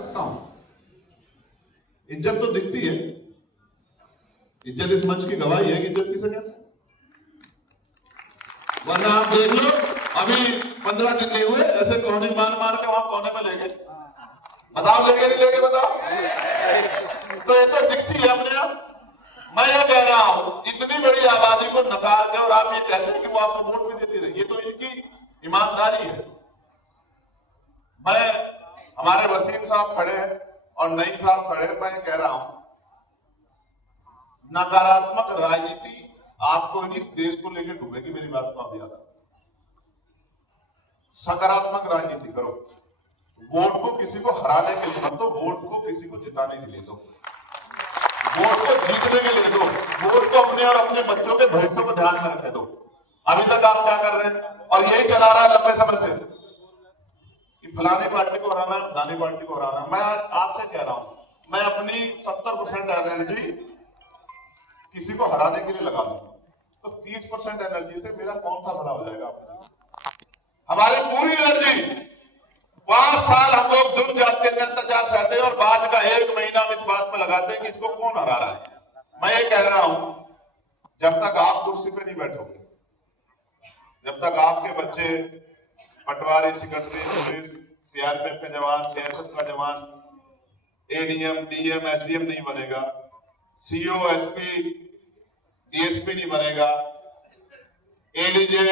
सकता हूं। इज्जत तो दिखती है, इज्जत इस मंच की गवाही है कि इज्जत किसे कहते हैं। वरना आप देख लो, अभी 15 दिन नहीं हुए ऐसे कोने मार मार के वहां कोने में ले गए। बताओ लेके नहीं लेके, बताओ। तो ऐसे दिखती है अपने आप। मैं ये कह रहा हूं, इतनी बड़ी आबादी को नकार के और आप ये कहते हैं कि वो आपको वोट भी देती रही, ये तो इनकी ईमानदारी है। हमारे वसीम साहब खड़े हैं और नईम साहब खड़े हैं, मैं कह रहा हूं नकारात्मक राजनीति आपको इस देश को लेकर डूबेगी। मेरी बात को आप याद रखो। सकारात्मक राजनीति करो। वोट को किसी को हराने के लिए मत दो, वोट को किसी को जिताने के लिए दो, वोट को जीतने के लिए दो, वोट को अपने और अपने बच्चों के भविष्य को ध्यान में रखे दो। अभी तक आप क्या कर रहे हैं, और यही चला रहा है लंबे समय से कि फलानी पार्टी को हराना, फलानी पार्टी को हराना। मैं आपसे कह रहा हूं, मैं अपनी 70% एनर्जी किसी को हराने के लिए लगा दूं तो 30% एनर्जी से मेरा कौन सा भला हो जाएगा। हमारी पूरी एनर्जी 5 साल हम लोग जुर्म जात के अत्याचार सहते हैं और बाद का 1 महीना हम इस बात में लगाते हैं कि इसको कौन हरा रहा है। मैं ये कह रहा हूं, जब तक आप कुर्सी पे नहीं बैठोगे, जब तक आपके बच्चे पटवारी, सेक्रेटरी, पुलिस, सीआरपीएफ के जवान, सीएसएफ का जवान, एडीएम, डीएम, एसडीएम नहीं बनेगा, सीओ, एसपी, डीएसपी नहीं बनेगा, एडीजे,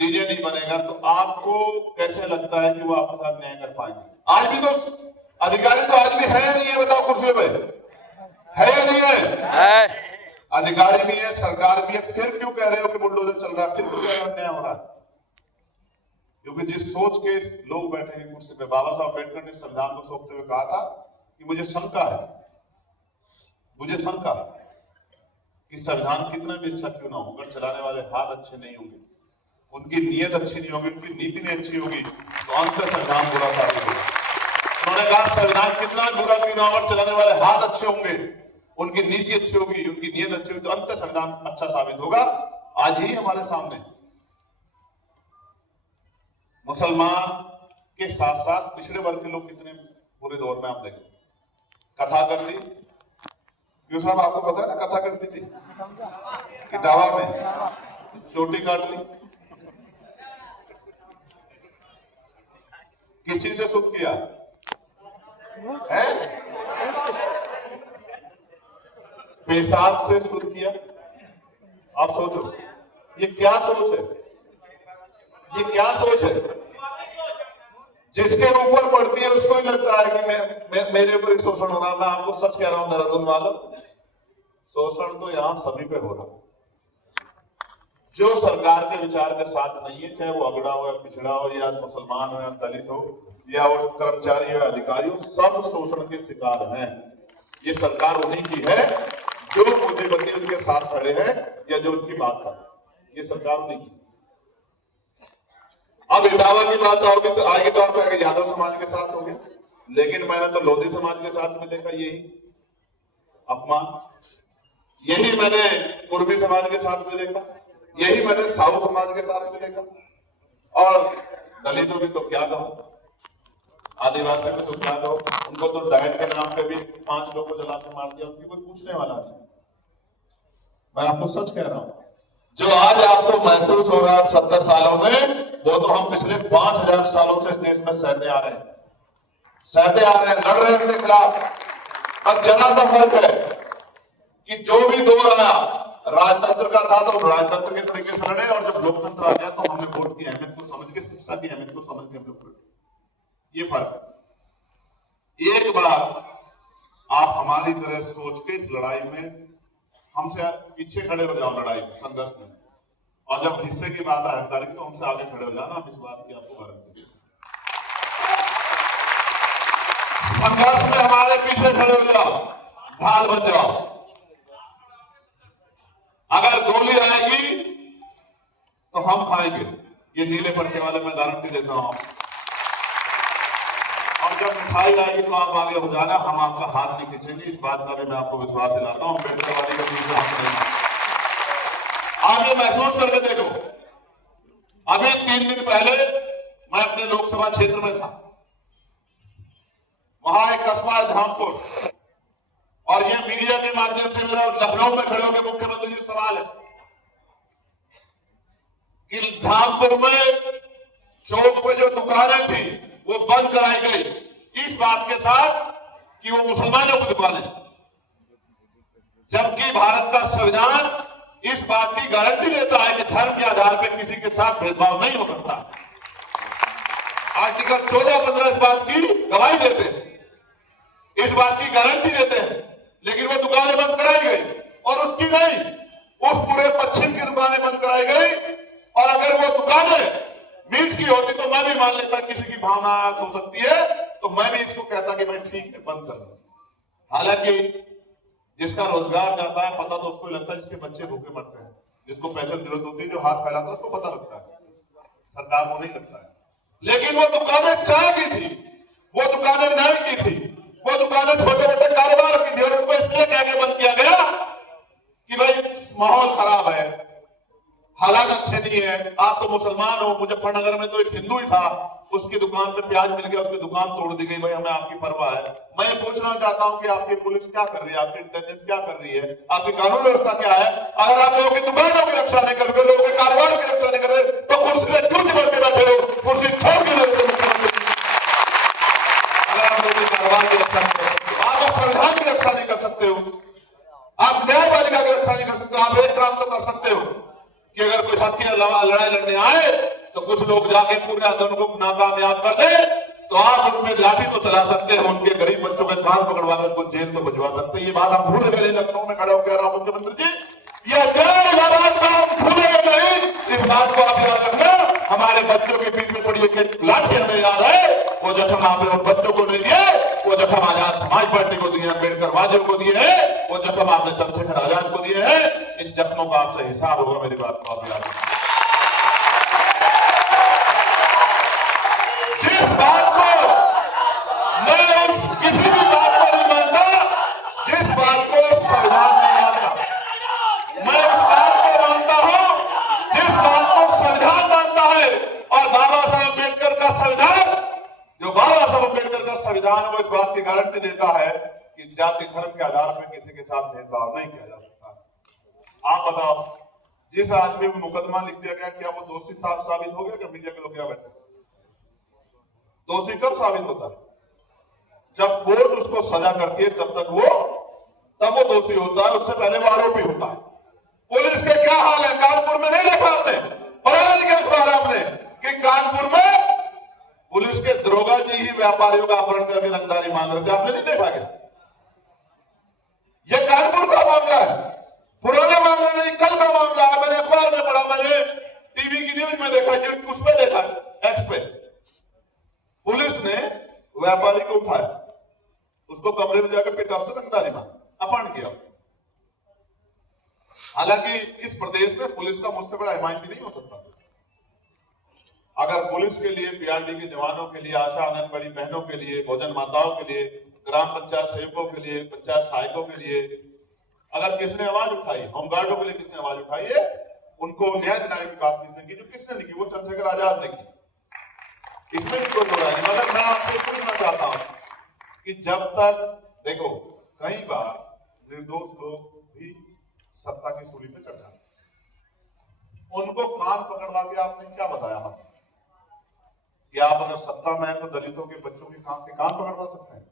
डीजे नहीं बनेगा, तो आपको कैसे लगता है कि वो आपके साथ न्याय कर पाएंगे। आज भी तो अधिकारी तो आज भी है या नहीं है, बताओ कुर्सी पे है या नहीं है? अधिकारी भी है, सरकार भी है, फिर क्यों कह रहे हो कि बुलडोजर चल रहा है, फिर क्यों कह रहे हो अन्याय हो रहा है? क्योंकि जिस सोच के लोग बैठे हैं कुर्सी पे, बाबा साहब अम्बेडकर ने संविधान को सौंपते हुए कहा था कि मुझे शंका है कि संविधान कितना भी अच्छा क्यों ना हो, अगर चलाने वाले हाथ अच्छे नहीं होंगे, उनकी नीयत अच्छी नहीं होगी, उनकी नीति नहीं अच्छी होगी, तो अंत संविधान बुरा साबित होगा। उन्होंने कहा संविधान कितना बुरा क्यों ना हो, अगर चलाने वाले हाथ अच्छे होंगे, उनकी नीति अच्छी होगी, उनकी नीयत अच्छी होगी, तो अंत संविधान अच्छा साबित होगा। आज ही हमारे सामने मुसलमान के साथ साथ पिछड़े वर्ग के लोग कितने बुरे दौर में आप देखें। कथा कर दी, क्यों साहब आपको पता है ना, कथा करती थी इटावा में, चोटी काट ली, किस चीज से शुद्ध किया है? पेशाब से शुद्ध किया। आप सोचो ये क्या सोच है, ये क्या सोच है? जिसके ऊपर पड़ती है उसको ही लगता है कि मेरे ऊपर शोषण हो रहा। मैं आपको सच कह रहा हूं देहरादून वालों, शोषण तो यहां सभी पे हो रहा। जो सरकार के विचार के साथ नहीं है, चाहे वो अगड़ा हो या पिछड़ा हो या मुसलमान हो या दलित हो या वो कर्मचारी हो या अधिकारी हो, सब शोषण के शिकार हैं। ये सरकार उन्हीं की है जो पूंजीपति उनके साथ खड़े हैं या जो उनकी बात कर रहे हैं। ये सरकार उन्हीं की। अब इटावा की बात आओगी तो आगे तो आप यादव समाज के साथ हो गया, लेकिन मैंने तो लोधी समाज के साथ में देखा यही अपमान, यही मैंने कुर्मी समाज के साथ में देखा, यही मैंने साहू समाज के साथ में देखा, और दलितों की तो क्या कहो, आदिवासी को तो क्या कहो, उनको तो डाइट के नाम पे भी 5 लोगों को जला के मार दिया, उनकी कोई पूछने वाला नहीं। मैं आपको सच कह रहा हूं, जो आज आपको महसूस हो रहा है 70 सालों में, वो तो हम पिछले 5000 सालों से इस देश में सहते आ रहे हैं, लड़ रहे हैं इसके खिलाफ। अब जरा सा फर्क है कि जो भी दौर आया राजतंत्र का था तो राजतंत्र के तरीके से लड़े, और जब लोकतंत्र आ गया तो हमने वोट की अहमियत को समझ के, शिक्षा की अहमियत को समझ के हम लोग, ये फर्क है। एक बार आप हमारी तरह सोच के इस लड़ाई में हमसे पीछे खड़े हो जाओ, लड़ाई संघर्ष में, और जब हिस्से की बात है हिस्सेदारी की, तो हमसे आगे खड़े हो जाना। हम इस बात की आपको गारंटी देते हैं। संघर्ष में हमारे पीछे खड़े हो जाओ, ढाल बन जाओ। अगर गोली आएगी तो हम खाएंगे, ये नीले पट्टे वाले मैं गारंटी देता हूं। और जब मिठाई आएगी तो आप आगे हो जाना, हम आपका हाथ नहीं खींचेंगे, इस बात का भी मैं आपको विश्वास दिलाता हूं। अम्बेडकर वाली का चीज आगे महसूस करके देखो। अभी 3 दिन पहले मैं अपने लोकसभा क्षेत्र में था, वहां एक कस्बा है धामपुर, और ये मीडिया के माध्यम से मेरा लखनऊ में खड़े होकर मुख्यमंत्री जी सवाल है कि धामपुर में चौक पे जो दुकानें थी वो बंद कराई गई, इस बात के साथ कि वो मुसलमानों की दुकानें, जबकि भारत का संविधान इस बात की गारंटी देता है कि धर्म के आधार पर किसी के साथ भेदभाव नहीं हो सकता। आर्टिकल 14-15 इस बात की गवाही देते हैं, इस बात की गारंटी देते हैं, लेकिन वो दुकानें बंद कराई गई और उसकी नहीं, उस पूरे पश्चिम की दुकानें बंद कराई गई। और अगर वो दुकानें मीट की होती तो मैं भी मान लेता किसी की भावना हो सकती है, तो मैं भी इसको कहता कि भाई ठीक है बंद कर दो। हालांकि जिसका रोजगार जाता है पता तो उसको लगता है, जिसके बच्चे भूखे मरते हैं, जिसको पैसे की जरूरत होती है, जो हाथ फैलाता है उसको पता लगता है, सरकार को नहीं लगता है। लेकिन वो दुकानें चाय की थी, वो दुकानें न्याय की थी, वो दुकानें छोटे मोटे कारोबार की थी, और उनको इसलिए कह के बंद किया गया कि भाई माहौल खराब है, हालात अच्छे नहीं है। आप तो मुसलमान हो, मुजफ्फरनगर में तो एक हिंदू ही था, उसकी दुकान पे प्याज मिल गया, उसकी दुकान तोड़ दी गई, भाई हमें आपकी परवाह है। मैं पूछना चाहता हूं कि आपकी पुलिस क्या कर रही है, आपकी इंटेलिजेंस क्या कर रही है, आपकी कानून व्यवस्था क्या है? अगर आप लोगों की दुकानों की रक्षा नहीं करते, लोगों के कारोबार की रक्षा नहीं करते, तो कुर्सी में क्यों चिपक के बैठे हो? कुर्सी छोड़ के बैठे हो। अगर आप लोगों के कारोबार की रक्षा नहीं कर सकते, आप संविधान की रक्षा नहीं कर सकते हो, आप न्यायपालिका की रक्षा नहीं कर सकते, आप एक काम तो कर सकते हो कि अगर कोई हक की लड़ाई लड़ने आए तो कुछ लोग जाके पूरे आंदोलन को नाकामयाब कर दे, तो आप उनमें लाठी तो चला सकते हैं, उनके गरीब बच्चों के कान पकड़वा कर उनको जेल तो भिजवा सकते हैं। ये बात हम भूले गए, लखनऊ में खड़े होकर कह रहा हूं मुख्यमंत्री जी, ये बात का हम भूले नहीं, इस बात को आप याद रखना। हमारे बच्चों के बीच में पड़ी एक लाठी हमें याद है, वो जख्म आपने उन बच्चों को नहीं दिए, वो जख्म आजाद समाज पार्टी को दिए, अम्बेडकर वादियों को दिए हैं, वो जख्म आपने चंद्रशेखर आजाद को दिए हैं। इन जख्मों का आपसे हिसाब होगा, मेरी बात को आप याद रखना। जिस बात को मैं किसी भी बात को नहीं मानता, जिस बात को संविधान नहीं मानता, मैं उस बात को मानता हूं जिस बात को संविधान मानता है। और बाबा साहब अम्बेडकर का संविधान, जो बाबा साहब अम्बेडकर का संविधान है, वो इस बात की गारंटी देता है कि जाति धर्म के आधार पर किसी के साथ भेदभाव नहीं किया जा सकता। आप बताओ, जिस आदमी पर मुकदमा लिख दिया गया, क्या वो दोषी साबित हो गया? क्या मीडिया के लोग क्या बैठे? दोषी कब साबित होता है? जब कोर्ट उसको सजा करती है, तब वो दोषी होता है, उससे पहले वो आरोपी होता है। पुलिस के क्या हाल है? कानपुर में नहीं देखा आपने? पढ़ा नहीं क्या अखबार आपने कि कानपुर में पुलिस के दरोगा जी ही व्यापारियों का अपहरण करके रंगदारी मांग रहे थे? आपने नहीं देखा क्या? ये कानपुर का मामला है, पुराना मामला नहीं, कल का मामला है। मैंने अखबार में पढ़ा, मैंने टीवी की न्यूज में देखा, उस पर देखा, एक्स पे। पुलिस ने व्यापारी को उठाया, उसको कमरे में जाकर पिटा, उससे रंगदारी मांगी, अपहरण किया। हालांकि इस प्रदेश में पुलिस का मुझसे बड़ा हिमायती नहीं हो सकता। अगर पुलिस के लिए, पीआरडी के जवानों के लिए, आशा आंगनबाड़ी बहनों के लिए, भोजन माताओं के लिए, ग्राम पंचायत सेवकों के लिए, पंचायत सहायकों के लिए अगर किसने आवाज उठाई, होमगार्डों के लिए किसने आवाज उठाई है, उनको न्याय दिलाने की बात किसने की? जो किसने नहीं की, वो चंद्रशेखर आजाद ने की। इसमें भी कोई बुराई नहीं। मगर मैं आपसे पूछना चाहता हूं कि जब तक, देखो कई बार निर्दोष लोग भी सत्ता की सूली पे चढ़ जाते, उनको कान पकड़वा के आपने क्या बताया हमें कि आप अगर सत्ता में है तो दलितों के बच्चों के कान पकड़वा सकते हैं,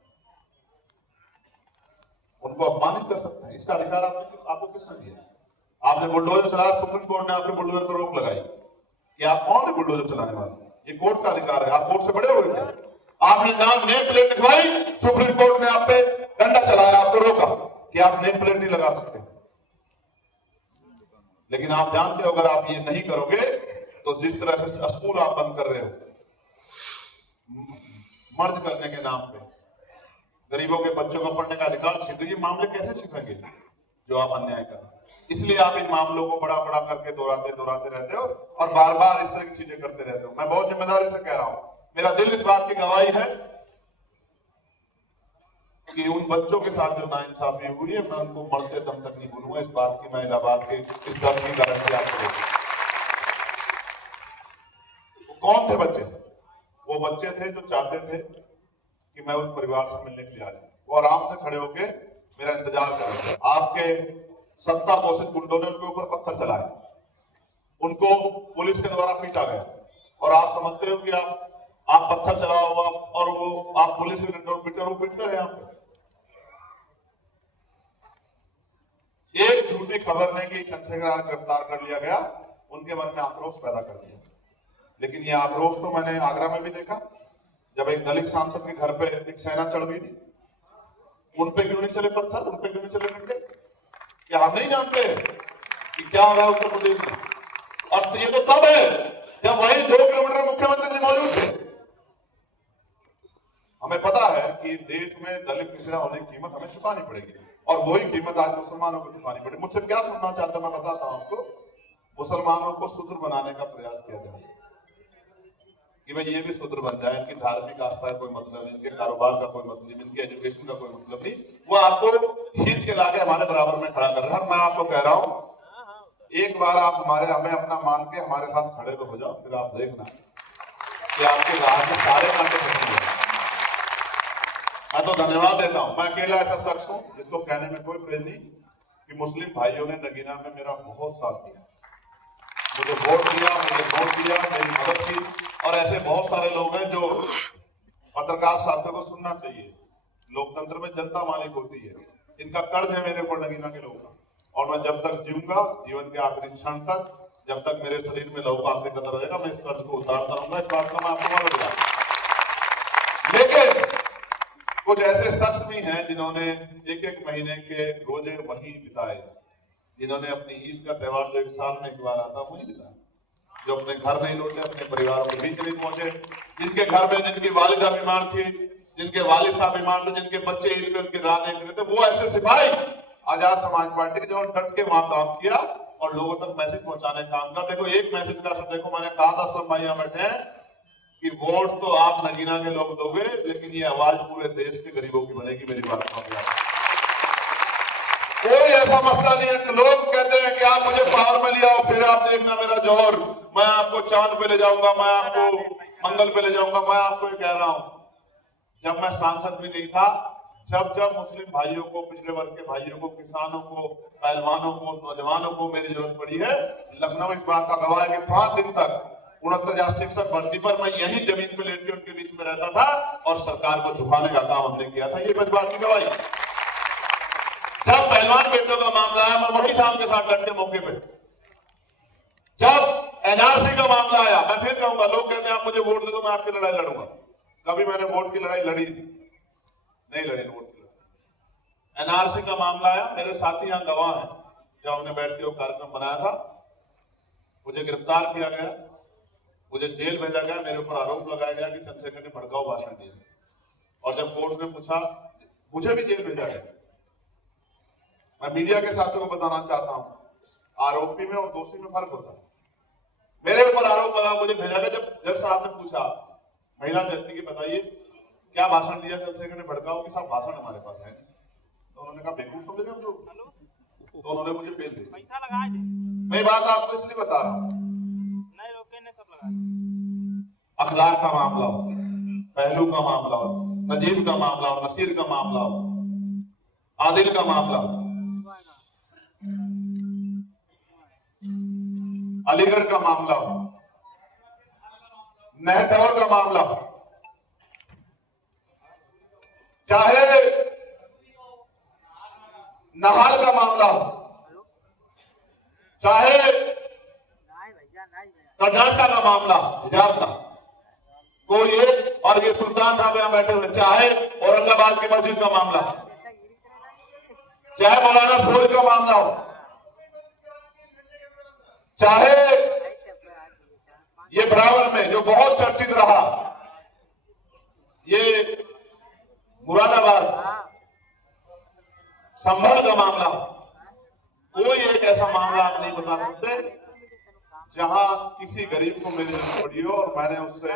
उनको अपमानित कर सकते हैं? इसका अधिकार आपको किसने दिया? आपने बुलडोजर चलाया, सुप्रीम कोर्ट ने आपके बुलडोजर पर रोक लगाई कि आप कौन है बुलडोजर चलाने वाले? ये कोर्ट का अधिकार है, आप कोर्ट से बड़े हो गए। आपने नाम नेम प्लेट लिखवाई, सुप्रीम कोर्ट ने आप पे डंडा चलाया, आपको रोका कि आप नेम प्लेट नहीं लगा सकते। लेकिन आप जानते हो अगर आप ये नहीं करोगे तो जिस तरह से स्कूल आप बंद कर रहे हो मर्ज करने के नाम पे, गरीबों के बच्चों को पढ़ने का अधिकार छीन, तो ये मामले कैसे छिपेंगे जो आप अन्याय कर? इसलिए आप इन मामलों को बड़ा बड़ा करके दोहराते रहते हो और बार बार इस तरह की चीजें करते रहते हो। मैं बहुत जिम्मेदारी से कह रहा हूं, मेरा दिल इस बात की गवाही है कि उन बच्चों के साथ जो नाइंसाफी हुई है, मैं उनको मरते दम तक नहीं भूलूंगा। इस बात की मैं इलाहाबाद के इस दम की गारंटी आपको दूंगा। कौन थे बच्चे? वो बच्चे थे जो चाहते थे कि मैं उस परिवार से मिलने के लिए आ जाऊं। वो आराम से खड़े होके मेरा इंतजार कर रहे थे। आपके सत्ता पोषित गुंडों ने उनके ऊपर पत्थर चलाए, उनको पुलिस के द्वारा पीटा गया, और आप समझते हो कि आप पत्थर चलाओ और वो आप पुलिस के डंडों पीटे, वो पीटते रहे। आप एक झूठी खबर ने कि चंद्रशेखर गिरफ्तार कर लिया गया, उनके मन में आक्रोश पैदा कर दिया। लेकिन ये आक्रोश तो मैंने आगरा में भी देखा, जब एक दलित सांसद के घर पे एक सेना चढ़ गई थी, उन पे क्यों नहीं चले पत्थर, उन पे क्यों नहीं चले डंडे? क्या हम नहीं जानते कि क्या हो रहा है उत्तर प्रदेश में? और ये तो तब है जब वही 2 किलोमीटर मुख्यमंत्री जी मौजूद थे। हमें पता है कि देश में दलित पिछड़ा होने की कीमत हमें चुकानी पड़ेगी, और वही कीमत आज मुसलमानों को चुकानी पड़ेगी। मुझसे क्या सुनना चाहता मैं बताता हूं आपको। मुसलमानों को शूद्र बनाने का प्रयास किया जाए कि भाई ये भी शूद्र बन जाए, इनकी धार्मिक आस्था का कोई मतलब नहीं, इनके कारोबार का कोई मतलब नहीं, इनके एजुकेशन का कोई मतलब नहीं, वो आपको खींच के लाके हमारे बराबर में खड़ा कर रहे हैं। मैं आपको कह रहा हूं, एक बार आप हमें अपना मान के हमारे साथ खड़े तो हो जाओ, फिर आप देखना कि आपके राह के सारे कांटे खत्म हो जाए। मैं तो धन्यवाद देता हूं, मैं अकेला ऐसा शख्स हूं जिसको कहने में कोई प्रेम नहीं कि मुस्लिम भाइयों ने नगीना में मेरा बहुत साथ दिया, मुझे वोट दिया, मेरी मदद की। और ऐसे बहुत सारे लोग हैं जो पत्रकार साथियों को सुनना चाहिए। लोकतंत्र में जनता मालिक होती है, इनका कर्ज है मेरे ऊपर नगीना के लोगों का, और मैं जब तक जीऊंगा, जीवन के आखिरी क्षण तक, जब तक मेरे शरीर में लहू का आखिरी कतर रहेगा, मैं इस कर्ज को उतारता रहूंगा। इस बात का मैं आपको मालूम दिला। लेकिन कुछ ऐसे शख्स भी हैं जिन्होंने एक महीने के रोजे वही बिताए, जिन्होंने अपनी ईद का त्योहार जो 1 साल में एक बार आता वही बिताया, जो अपने घर नहीं लौटे, अपने परिवारों के बीच नहीं पहुंचे, जिनके घर में जिनकी वालिदा बीमार थी, जिनके वालिद साहब बीमार थे, जिनके बच्चे ईद पे उनकी राह देख रहे थे, वो ऐसे सिपाही आजाद समाज पार्टी के जिन्होंने डट के वहां काम किया और लोगों तक मैसेज पहुंचाने का काम कर। देखो एक मैसेज का असर देखो, मैंने कहा था सब भाई यहां बैठे हैं कि वोट तो आप नगीना के लोग दोगे, लेकिन ये आवाज पूरे देश के गरीबों की बनेगी। मेरी बात समझ, कोई ऐसा मसला नहीं है कि लोग कहते हैं कि आप मुझे पावर में ले आओ, फिर आप देखना मेरा जोर, मैं आपको चांद पे ले जाऊंगा, मैं आपको मंगल पे ले जाऊंगा। मैं आपको ये कह रहा हूं, जब मैं सांसद भी नहीं था, जब मुस्लिम भाइयों को, पिछड़े वर्ग के भाइयों को, किसानों को, पहलवानों को, नौजवानों को मेरी जरूरत पड़ी है, लखनऊ इस बात का गवाह है कि 5 दिन तक 69,000 शिक्षक भर्ती पर मैं यही जमीन पे लेट के उनके बीच में रहता था और सरकार को झुकाने का काम हमने किया था। ये बात की गवाही। जब पहलवान बेटों का मामला आया, मैं वही था उनके साथ डट के मौके पे। जब एनआरसी का मामला आया, मैं फिर कहूंगा, लोग कहते हैं आप मुझे वोट दे दो मैं आपकी लड़ाई लड़ूंगा, कभी मैंने वोट की लड़ाई लड़ी नहीं लड़ी वोट की लड़ाई। एनआरसी का मामला आया, मेरे साथी यहां गवाह हैं, जब हमने बैठ के वो कार्यक्रम बनाया था, मुझे गिरफ्तार किया गया, मुझे जेल भेजा गया, मेरे ऊपर आरोप लगाया गया कि चंद्रशेखर ने भड़काऊ भाषण दिया, और जब कोर्ट ने पूछा, मुझे भी जेल भेजा गया। मैं मीडिया के साथियों को बताना चाहता हूं, आरोपी में और दोषी में फर्क होता है। मेरे ऊपर आरोप लगा, मुझे भेजा गया। जब जज साहब ने पूछा, महिला जज की बताइए क्या भाषण दिया चंद्रशेखर ने भड़काऊ, कि साहब भाषण हमारे पास है, तो उन्होंने कहा बेवकूफ समझे हम लोग, तो उन्होंने मुझे पेश दिया। पैसा लगा दे। मैं बात आपको इसलिए बता रहा हूं, नहीं रोके ने सब लगा। अखलाक का मामला हो, पहलू का मामला हो, नजीब का मामला हो, नसीर का मामला हो, आदिल का मामला हो, अलीगढ़ का मामला हो, नेहटौर का मामला हो, चाहे नहाल का मामला हो, चाहे कर्नाटक का मामला, हिजाब का कोई एक, और ये सुल्तान साहब यहां बैठे हुए, चाहे औरंगाबाद की मस्जिद का मामला, चाहे मौलाना फौज का मामला हो, चाहे ये बराबर में जो बहुत चर्चित रहा, ये मुरादाबाद संभल का मामला, कोई एक ऐसा मामला आप नहीं बता सकते जहां किसी गरीब को मेरी जरूरत पड़ी हो और मैंने उससे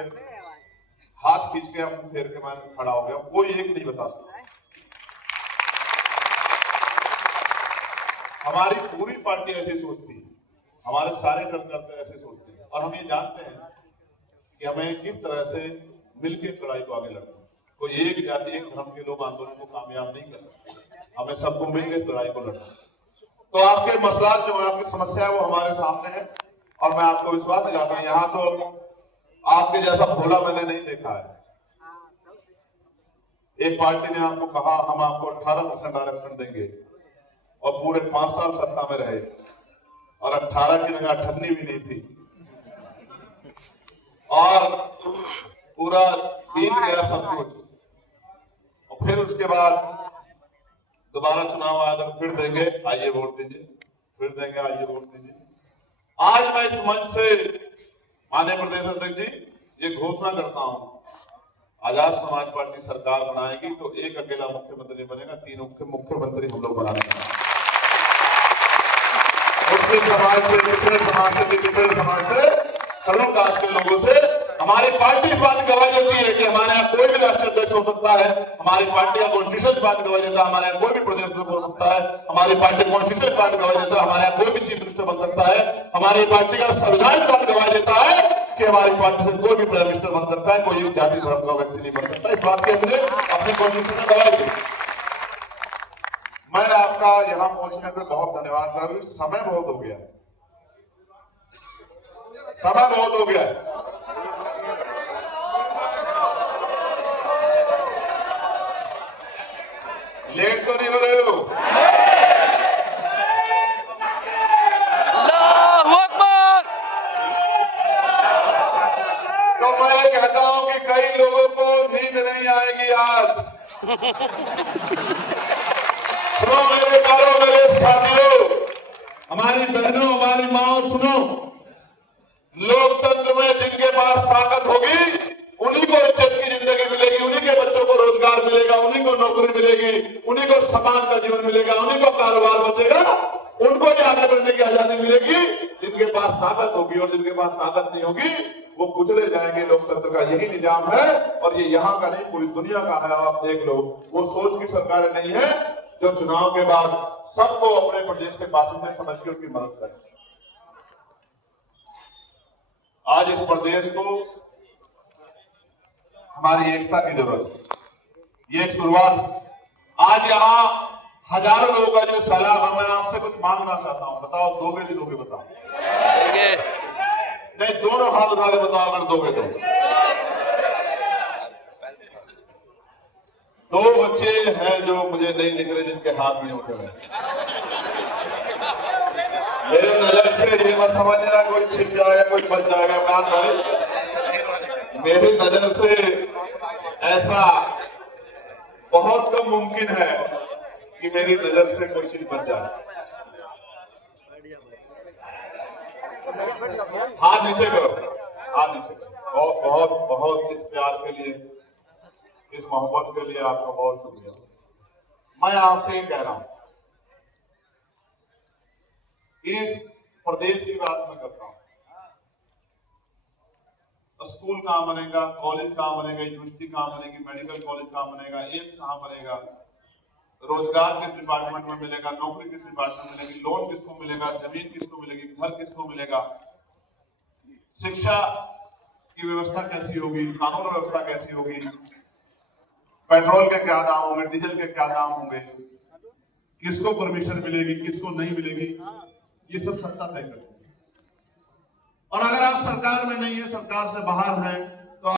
हाथ खींच के मुंह फेर के मैंने खड़ा हो गया, कोई एक नहीं बता सकता। हमारी पूरी पार्टी ऐसी सोचती है, हमारे सारे कार्यकर्ता ऐसे सोचते हैं, और हम ये जानते हैं कि हमें किस तरह से मिलकर लड़ाई को आगे लड़ना है। कोई एक जाति एक धर्म के लोग आंदोलन को कामयाब नहीं कर सकते। हमें सबको मिलकर इस लड़ाई को लड़ना। तो आपके मसला जो है, आपकी समस्या है, वो हमारे सामने है और मैं आपको विश्वास दिलाता हूं, यहाँ तो आपके जैसा भोला मैंने नहीं देखा है। एक पार्टी ने आपको कहा हम आपको 18% आरक्षण देंगे और पूरे 5 साल सत्ता में रहे और 18 की जगह 98 भी नहीं थी और पूरा बीत गया सब कुछ। और फिर उसके बाद दोबारा चुनाव आया तो फिर देंगे, आइए वोट दीजिए, फिर देंगे, आइए वोट दीजिए। आज मैं इस मंच से माननीय प्रदेश अध्यक्ष जी ये घोषणा करता हूं, आजाद समाज पार्टी सरकार बनाएगी तो एक अकेला मुख्यमंत्री बनेगा, 3 मुख्यमंत्री हम लोग बनाएंगे। मुस्लिम समाज से, पिछड़े समाज से, पिछड़े समाज से, सर्व कास्ट के लोगों से हमारी पार्टी इस बात की गवाही देती है कि हमारे यहाँ कोई भी राष्ट्रीय अध्यक्ष हो सकता है। हमारी पार्टी का कॉन्स्टिट्यूशन इस बात की गवाही देता है हमारे यहाँ कोई भी प्रदेश अध्यक्ष हो सकता है। हमारी पार्टी कॉन्स्टिट्यूशन इस बात की गवाही देता है हमारे यहाँ कोई भी चीफ मिनिस्टर बन सकता है। हमारी पार्टी का संविधान इस बात की गवाही देता है कि हमारी पार्टी से कोई भी प्राइम मिनिस्टर बन सकता है, कोई एक जाति धर्म का व्यक्ति नहीं बन सकता। इस बात की हमने अपनी कॉन्स्टिट्यूशन में गवाही दी। मैं आपका यहाँ पहुंचने पर बहुत धन्यवाद कर रहा हूँ। समय बहुत हो गया है, समय बहुत हो गया है। लेट तो नहीं हो रहे हो? अल्लाहू अकबर। तो मैं कहता हूं कि कई लोगों को नींद नहीं आएगी आज। सुनो मेरे प्यारों, मेरे साथियों, हमारी बहनों, हमारी माओ, सुनो, लोकतंत्र में जिनके पास ताकत होगी उन्हीं को इज्जत की जिंदगी मिलेगी, उन्हीं के बच्चों को रोजगार मिलेगा, उन्हीं को नौकरी मिलेगी, उन्हीं को सम्मान का जीवन मिलेगा, उन्हीं को कारोबार बचेगा, उनको ही आगे बढ़ने की आजादी मिलेगी। जिनके पास ताकत होगी और जिनके पास ताकत नहीं होगी वो कुचले जाएंगे। लोकतंत्र का यही निजाम है और ये यहाँ का नहीं पूरी दुनिया का है। आप देख लो, वो सोच की सरकारें नहीं है जो चुनाव के बाद सबको अपने प्रदेश के बासिंदे समझ के उनकी मदद करें। आज इस प्रदेश को हमारी एकता की जरूरत है। ये एक शुरुआत। आज यहाँ हजारों लोगों का जो सैलाब है, मैं आपसे कुछ मांगना चाहता हूं। बताओ दोगे नहीं दोगे? बताओ। नहीं, दोनों हाथ उठा के बताओ अगर दोगे तो। 2 बच्चे हैं जो मुझे नहीं दिख रहे, जिनके हाथ नहीं उठे हुए। मेरे नजर से ये मत समझना कोई छिप जाएगा, कोई बच जाएगा। इमरान भाई, मेरी नजर से ऐसा बहुत कम मुमकिन है कि मेरी नजर से कोई चीज बच जाए। हाथ नीचे करो, हाथ नीचे करो। बहुत बहुत बहुत इस प्यार के लिए, इस मोहब्बत के लिए आपका बहुत शुक्रिया। मैं आपसे ही कह रहा हूं, इस प्रदेश की बात मैं करता हूं। स्कूल कहां बनेगा, कॉलेज कहां बनेगा, यूनिवर्सिटी कहां बनेगी, मेडिकल कॉलेज कहां बनेगा, एम्स कहां बनेगा, रोजगार किस डिपार्टमेंट में मिलेगा, नौकरी किस डिपार्टमेंट में मिलेगी, लोन किसको मिलेगा, जमीन किसको मिलेगी, घर किसको मिलेगा, शिक्षा की व्यवस्था कैसी होगी, कानून व्यवस्था कैसी होगी, पेट्रोल के क्या दाम होंगे, डीजल के क्या दाम होंगे, किसको परमिशन मिलेगी, किसको नहीं मिलेगी, ये सब सत्ता तय करती है। और अगर आप सरकार में नहीं है, सरकार से बाहर हैं,